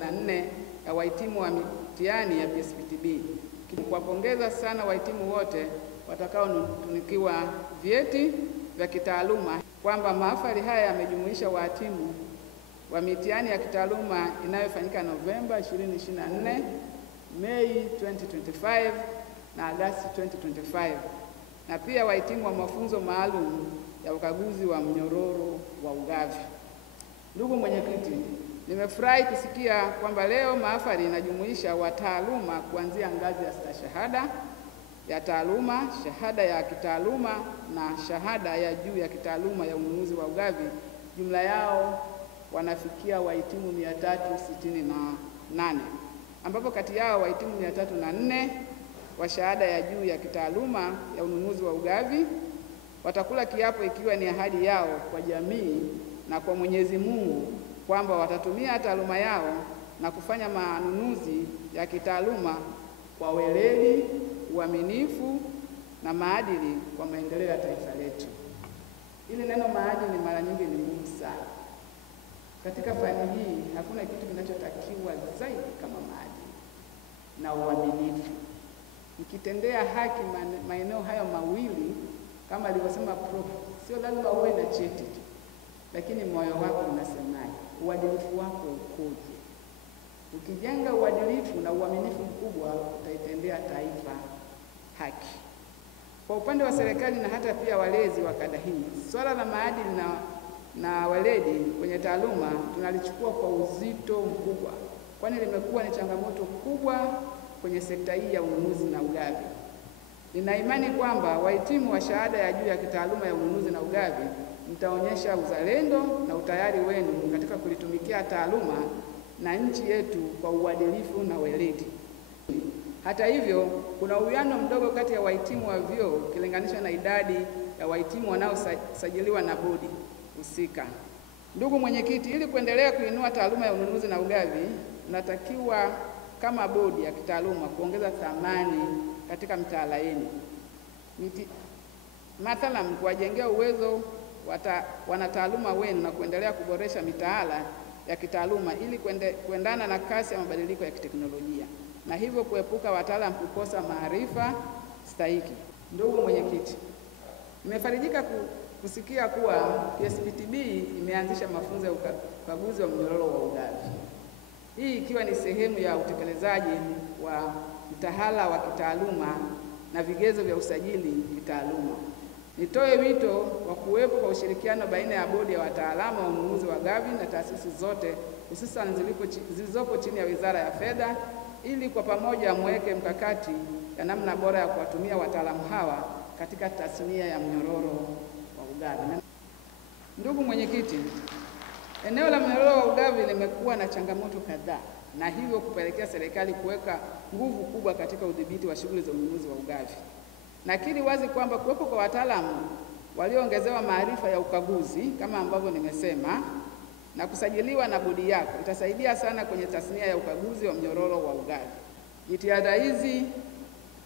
24 ya wahitimu wa mitihani ya PSPTB. Kuwapongeza sana wahitimu wote watakaotunikiwa vyeti vya kitaaluma, kwamba mahafali haya yamejumuisha wahitimu wa mitihani ya kitaaluma inayofanyika Novemba 2024, Mei 2025 na Agosti 2025, na pia wahitimu wa mafunzo maalum ya ukaguzi wa mnyororo wa ugavi. Ndugu mwenyekiti, nimefurahi kusikia kwamba leo mahafali inajumuisha wataaluma kuanzia ngazi ya stashahada ya taaluma, shahada ya kitaaluma na shahada ya juu ya kitaaluma ya ununuzi wa ugavi. Jumla yao wanafikia wahitimu 368, ambapo kati yao wahitimu 304 wa shahada ya juu ya kitaaluma ya ununuzi wa ugavi watakula kiapo, ikiwa ni ahadi yao kwa jamii na kwa Mwenyezi Mungu kwamba watatumia taaluma yao na kufanya manunuzi ya kitaaluma kwa weledi, uaminifu na maadili kwa maendeleo ya taifa letu. Hili neno maadili mara nyingi ni muhimu sana. Katika fani hii hakuna kitu kinachotakiwa zaidi kama maadili na uaminifu. Ukitendea haki maeneo hayo mawili, kama alivyosema Prof, sio lazima uwe na cheti tu, lakini moyo wako unasemaje? Uadilifu wako ukoje? Ukijenga uadilifu na uaminifu mkubwa, utaitendea taifa haki. Kwa upande wa serikali na hata pia walezi wa kada hii, swala la maadili na weledi kwenye taaluma tunalichukua kwa uzito mkubwa, kwani limekuwa ni changamoto kubwa kwenye sekta hii ya ununuzi na ugavi. Nina imani kwamba wahitimu wa shahada ya juu ya kitaaluma ya ununuzi na ugavi mtaonyesha uzalendo na utayari wenu katika kulitumikia taaluma na nchi yetu kwa uadilifu na weledi. Hata hivyo, kuna uwiano mdogo kati ya wahitimu wa vyuo ukilinganisha na idadi ya wahitimu wanaosajiliwa na bodi husika. Ndugu mwenyekiti, ili kuendelea kuinua taaluma ya ununuzi na ugavi, tunatakiwa kama bodi ya kitaaluma kuongeza thamani katika mitaala yenu. Mathalan, kuwajengea uwezo wanataaluma wenu na kuendelea kuboresha mitaala ya kitaaluma ili kuendana na kasi ya mabadiliko ya kiteknolojia, na hivyo kuepuka wataalamu kukosa maarifa stahiki. Ndugu mwenyekiti, nimefarijika kusikia kuwa PSPTB imeanzisha mafunzo ya ukaguzi wa mnyororo wa ugavi, hii ikiwa ni sehemu ya utekelezaji wa mtaala wa kitaaluma na vigezo vya usajili kitaaluma. Nitoe wito wa kuwepo kwa ushirikiano baina ya bodi ya wataalamu wa ununuzi wa ugavi na taasisi zote, hususan zilizopo chini ya Wizara ya Fedha, ili kwa pamoja mweke mkakati ya namna bora ya kuwatumia wataalamu hawa katika tasnia ya mnyororo wa ugavi. Ndugu mwenyekiti, eneo la mnyororo wa ugavi limekuwa na changamoto kadhaa, na hivyo kupelekea serikali kuweka nguvu kubwa katika udhibiti wa shughuli za ununuzi wa ugavi. Nakiri wazi kwamba kuwepo kwa wataalamu walioongezewa maarifa ya ukaguzi kama ambavyo nimesema na kusajiliwa na bodi yako itasaidia sana kwenye tasnia ya ukaguzi wa mnyororo wa ugavi. Jitihada hizi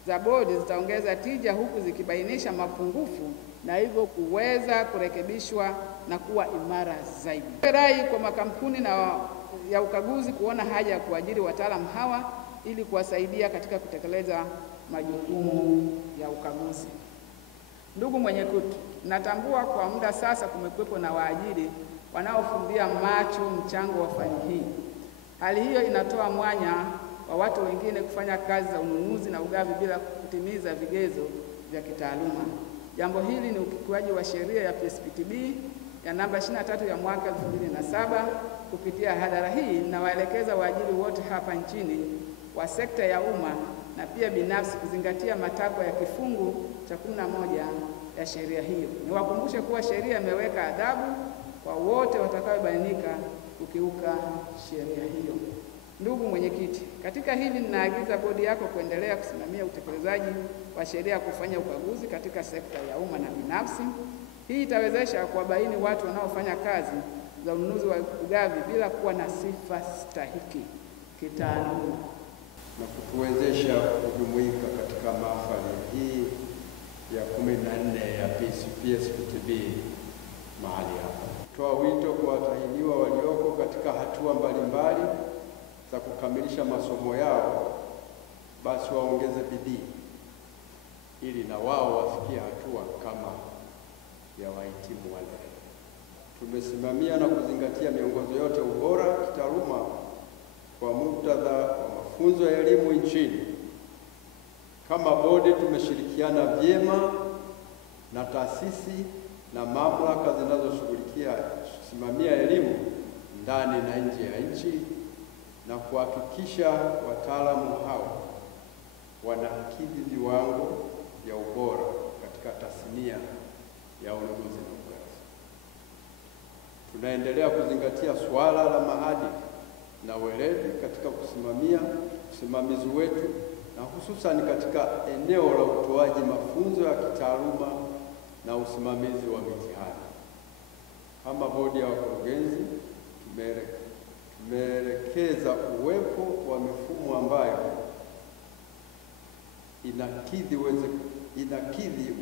za bodi zitaongeza tija huku zikibainisha mapungufu na hivyo kuweza kurekebishwa na kuwa imara zaidi. Rai kwa makampuni ya ukaguzi kuona haja ya kuajiri wataalamu hawa ili kuwasaidia katika kutekeleza majukumu ya ukaguzi. Ndugu mwenyekiti, natambua kwa muda sasa kumekuwepo na waajiri wanaofumbia macho mchango wa fani hii. Hali hiyo inatoa mwanya wa watu wengine kufanya kazi za ununuzi na ugavi bila kutimiza vigezo vya kitaaluma. Jambo hili ni ukiukaji wa sheria ya PSPTB ya namba 23 ya mwaka 2007. Kupitia hadhara hii na waelekeza waajiri wote hapa nchini wa sekta ya umma na pia binafsi kuzingatia matakwa ya kifungu cha 11 ya sheria hiyo. Niwakumbushe kuwa sheria imeweka adhabu kwa wote watakaobainika kukiuka sheria hiyo. Ndugu mwenyekiti, katika hili ninaagiza bodi yako kuendelea kusimamia utekelezaji wa sheria ya kufanya ukaguzi katika sekta ya umma na binafsi. Hii itawezesha kuwabaini watu wanaofanya kazi za ununuzi wa ugavi bila kuwa na sifa stahiki kitaaluma na kutuwezesha kujumuika katika mahafali hii ya 14 ya PSPTB mahali hapa. Toa wito kwa watahiniwa walioko katika hatua mbalimbali za kukamilisha masomo yao, basi waongeze bidii ili na wao wafikie hatua kama ya wahitimu wale. Tumesimamia na kuzingatia miongozo yote ubora kitaaluma kwa muktadha wa mafunzo ya elimu nchini. Kama bodi tumeshirikiana vyema na taasisi na mamlaka zinazoshughulikia kusimamia elimu ndani na nje ya nchi na kuhakikisha wataalamu hao wanakidhi viwango vya ubora katika tasnia ya ununuzi na ugavi. Tunaendelea kuzingatia suala la maadili na weledi katika usimamizi wetu, na hususan katika eneo la utoaji mafunzo ya kitaaluma na usimamizi wa mitihani. Kama bodi ya wakurugenzi tumeelekeza uwepo wa mifumo ambayo inakidhi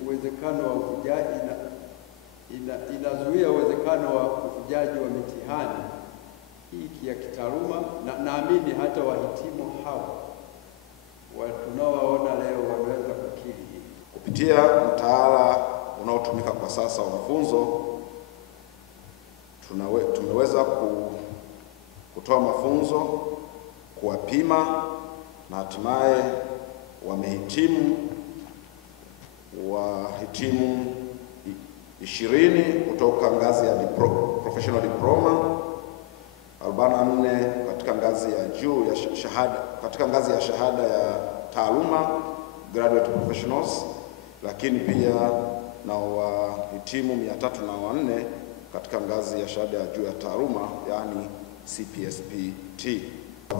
uwezekano wa uvujaji inazuia uwezekano wa uvujaji wa mitihani hii ya kitaaluma, na naamini hata wahitimu hao tunaowaona leo wanaweza kukiri hii. Kupitia mtaala unaotumika kwa sasa wa mafunzo, tumeweza kutoa mafunzo, kuwapima na hatimaye wahitimu 20 kutoka ngazi ya professional diploma, 44 katika ngazi ya juu ya shahada, katika ngazi ya shahada ya taaluma graduate professionals, lakini pia na wahitimu 304 katika ngazi ya shahada ya juu ya taaluma, yani CPSPT.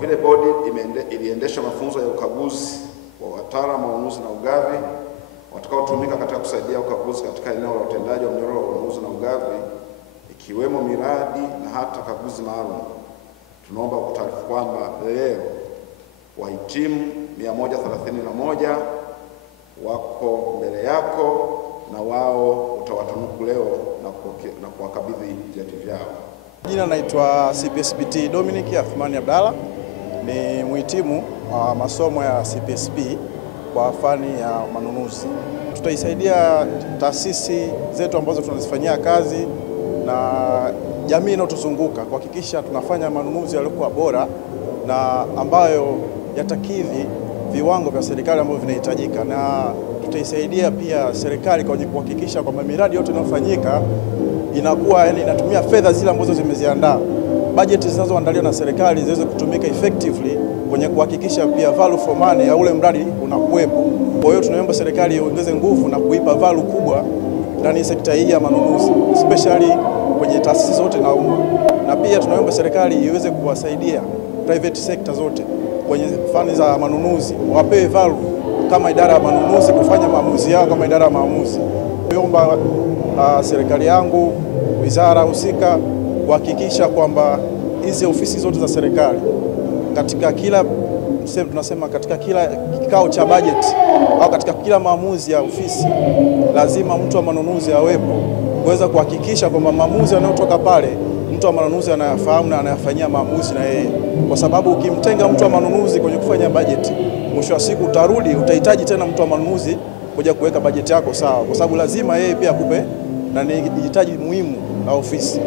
Vile bodi iliendesha mafunzo ya ukaguzi wa wataalamu wa ununuzi na ugavi watakaotumika katika kusaidia ukaguzi katika eneo la utendaji wa mnyororo wa ununuzi na ugavi, ikiwemo miradi na hata kaguzi maalum. Tunaomba kutaarifu kwamba leo wahitimu 131 wako mbele yako, na wao utawatunuku leo na kuwakabidhi vyeti vyao. Jina naitwa CPSPT Dominic Athmani Abdalla, ni mhitimu wa masomo ya CPSP kwa fani ya manunuzi. Tutaisaidia taasisi zetu ambazo tunazifanyia kazi na jamii inayotuzunguka kuhakikisha tunafanya manunuzi yaliyokuwa bora na ambayo yatakidhi viwango vya serikali ambavyo vinahitajika, na tutaisaidia pia serikali kwenye kuhakikisha kwamba miradi yote inayofanyika inakuwa inatumia fedha zile ambazo zimeziandaa. Bajeti zinazoandaliwa na serikali ziweze kutumika effectively kwenye kuhakikisha pia value for money ya ule mradi unakuwepo. Kwa hiyo tunaomba serikali iongeze nguvu na kuipa value kubwa ndani ya sekta hii ya manunuzi, especially kwenye taasisi zote na umma. Na pia tunaomba serikali iweze kuwasaidia private sector zote kwenye fani za manunuzi, wapewe value kama idara ya manunuzi kufanya maamuzi yao kama idara ya maamuzi. Tunaomba serikali yangu, wizara husika kuhakikisha kwamba hizi ofisi zote za serikali katika kila katika kila kikao cha budget au katika kila maamuzi ya ofisi lazima mtu wa manunuzi awepo, kuweza kuhakikisha kwamba maamuzi yanayotoka pale mtu wa manunuzi anayafahamu na anayafanyia maamuzi na yeye, kwa sababu ukimtenga mtu wa manunuzi kwenye kufanya budget, mwisho wa siku utahitaji tena mtu wa manunuzi kuja kuweka budget yako sawa, kwa sababu lazima yeye pia akupe na ni hitaji muhimu la ofisi.